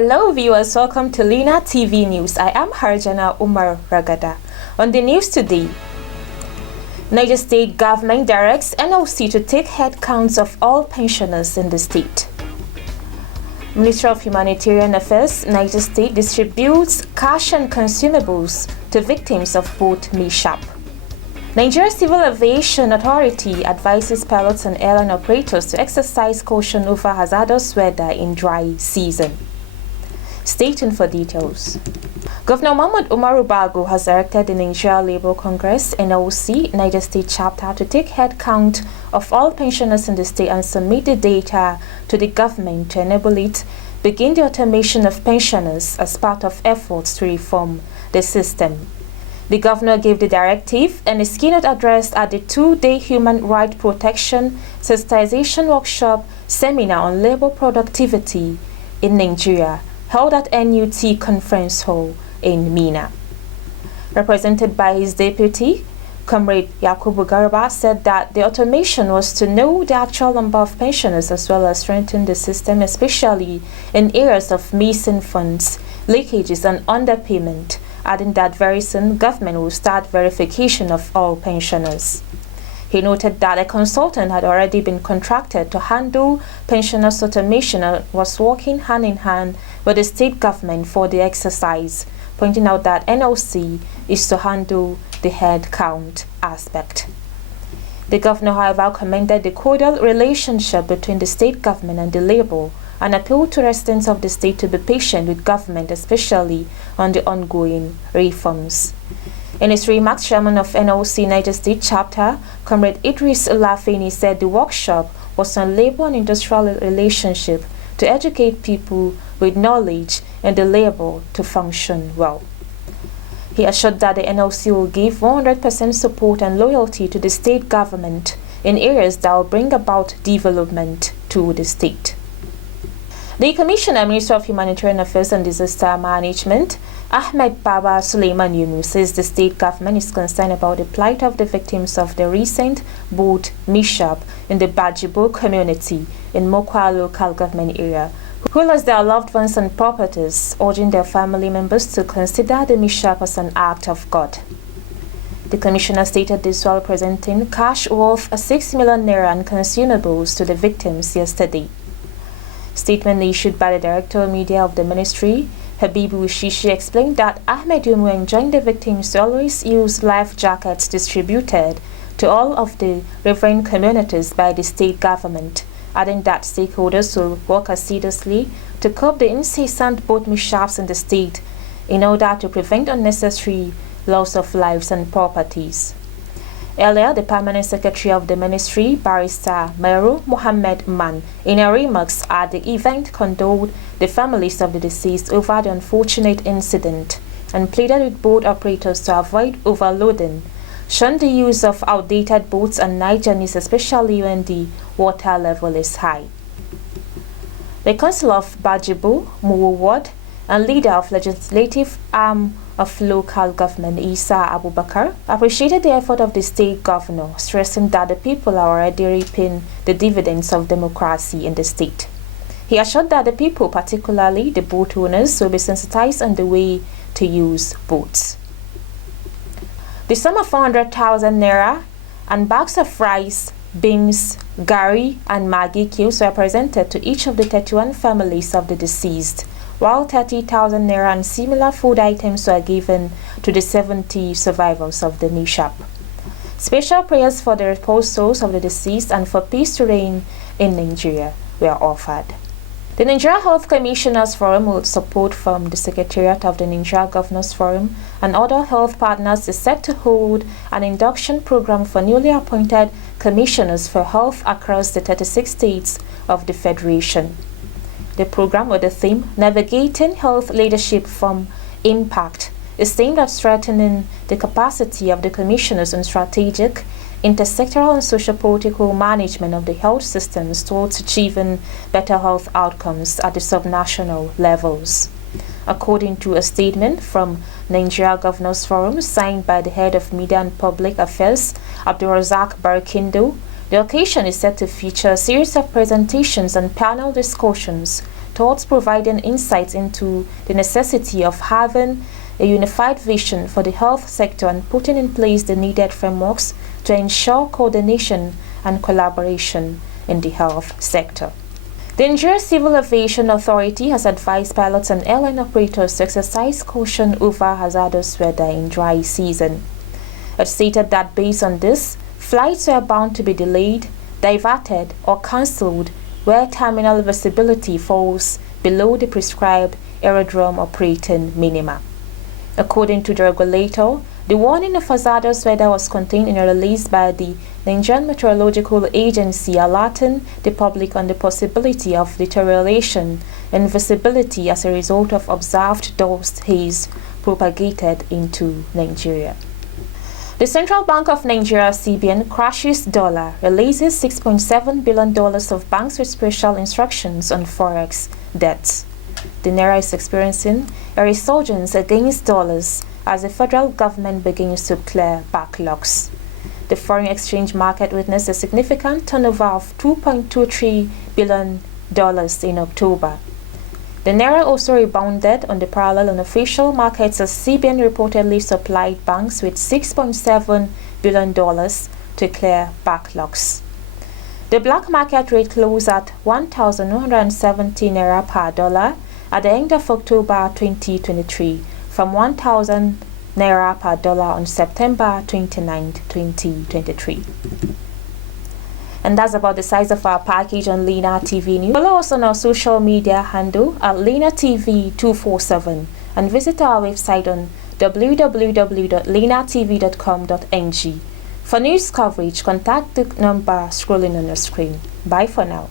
Hello viewers, welcome to Lina TV News. I am Harjana Umar Ragada. On the news today, Niger State government directs NOC to take head counts of all pensioners in the state. Ministry of Humanitarian Affairs, Niger State distributes cash and consumables to victims of boat mishap. Nigeria Civil Aviation Authority advises pilots and airline operators to exercise caution over hazardous weather in dry season. Stay tuned for details. Governor Mahmoud Umaru Bago has directed the Nigeria Labour Congress NOC Niger State chapter to take head count of all pensioners in the state and submit the data to the government to enable it begin the automation of pensioners as part of efforts to reform the system. The governor gave the directive in his keynote address at the two-day Human Rights Protection Sensitization Workshop Seminar on Labor Productivity in Nigeria, held at NUT Conference Hall in Mina. Represented by his deputy, Comrade Yakubu Garba, said that the automation was to know the actual number of pensioners as well as strengthen the system, especially in areas of missing funds, leakages and underpayment, adding that very soon government will start verification of all pensioners. He noted that a consultant had already been contracted to handle pensioners' automation and was working hand in hand with the state government for the exercise, pointing out that NOC is to handle the head count aspect. The governor, however, commended the cordial relationship between the state government and the labor and appealed to residents of the state to be patient with government, especially on the ongoing reforms. In his remarks, Chairman of NOC Niger State Chapter, Comrade Idris Lafeni, said the workshop was on labor and industrial relationship to educate people with knowledge and the labor to function well. He assured that the NOC will give 100% support and loyalty to the state government in areas that will bring about development to the state. The Commissioner, Minister of Humanitarian Affairs and Disaster Management, Ahmed Baba Suleiman Yunus, says the state government is concerned about the plight of the victims of the recent boat mishap in the Bajibo community in Mokwa local government area, who lost their loved ones and properties, urging their family members to consider the mishap as an act of God. The Commissioner stated this while presenting cash worth 6 million naira and consumables to the victims yesterday. Statement issued by the Director of Media of the Ministry, Habibu Shishi, explained that Ahmed Yumu enjoined the victims to always use life jackets distributed to all of the riverine communities by the state government, adding that stakeholders will work assiduously to curb the incessant boat mishaps in the state in order to prevent unnecessary loss of lives and properties. Earlier, the Permanent Secretary of the Ministry, Barrister Meru Mohammed Man, in her remarks at the event, condoled the families of the deceased over the unfortunate incident and pleaded with boat operators to avoid overloading, shun the use of outdated boats and night journeys, especially when the water level is high. The Council of Bajibo, Muwu Ward, and leader of legislative arm of local government, Isa Abubakar, appreciated the effort of the state governor, stressing that the people are already reaping the dividends of democracy in the state. He assured that the people, particularly the boat owners, will be sensitized on the way to use boats. The sum of 400,000 naira and bags of rice, beans, gari, and Maggi cubes were presented to each of the 31 families of the deceased, while 30,000 naira and similar food items were given to the 70 survivors of the mishap. Special prayers for the reposed souls of the deceased and for peace to reign in Nigeria were offered. The Nigeria Health Commissioners Forum, with support from the Secretariat of the Nigeria Governors Forum and other health partners, is set to hold an induction program for newly appointed commissioners for health across the 36 states of the Federation. The program, with the theme Navigating Health Leadership from Impact, is aimed at strengthening the capacity of the commissioners on strategic, intersectoral and socio-political management of the health systems towards achieving better health outcomes at the subnational levels. According to a statement from Nigeria Governors Forum signed by the head of Media and Public Affairs, Abdulrazak Barakindo, the occasion is set to feature a series of presentations and panel discussions thoughts providing insights into the necessity of having a unified vision for the health sector and putting in place the needed frameworks to ensure coordination and collaboration in the health sector. The Nigeria Civil Aviation Authority has advised pilots and airline operators to exercise caution over hazardous weather in dry season. It stated that based on this, flights are bound to be delayed, diverted, or cancelled where terminal visibility falls below the prescribed aerodrome operating minima. According to the regulator, the warning of hazardous weather was contained in a release by the Nigerian Meteorological Agency alerting the public on the possibility of deterioration in visibility as a result of observed dust haze propagated into Nigeria. The Central Bank of Nigeria (CBN) crashes dollar, releases $6.7 billion of banks with special instructions on forex debts. The naira is experiencing a resurgence against dollars as the federal government begins to clear backlogs. The foreign exchange market witnessed a significant turnover of $2.23 billion in October. The naira also rebounded on the parallel unofficial markets as CBN reportedly supplied banks with $6.7 billion to clear backlogs. The black market rate closed at 1,170 naira per dollar at the end of October 2023 from 1,000 naira per dollar on September 29, 2023. And that's about the size of our package on Lena TV News. Follow us on our social media handle at Lena TV 247 and visit our website on www.lenatv.com.ng. For news coverage, contact the number scrolling on your screen. Bye for now.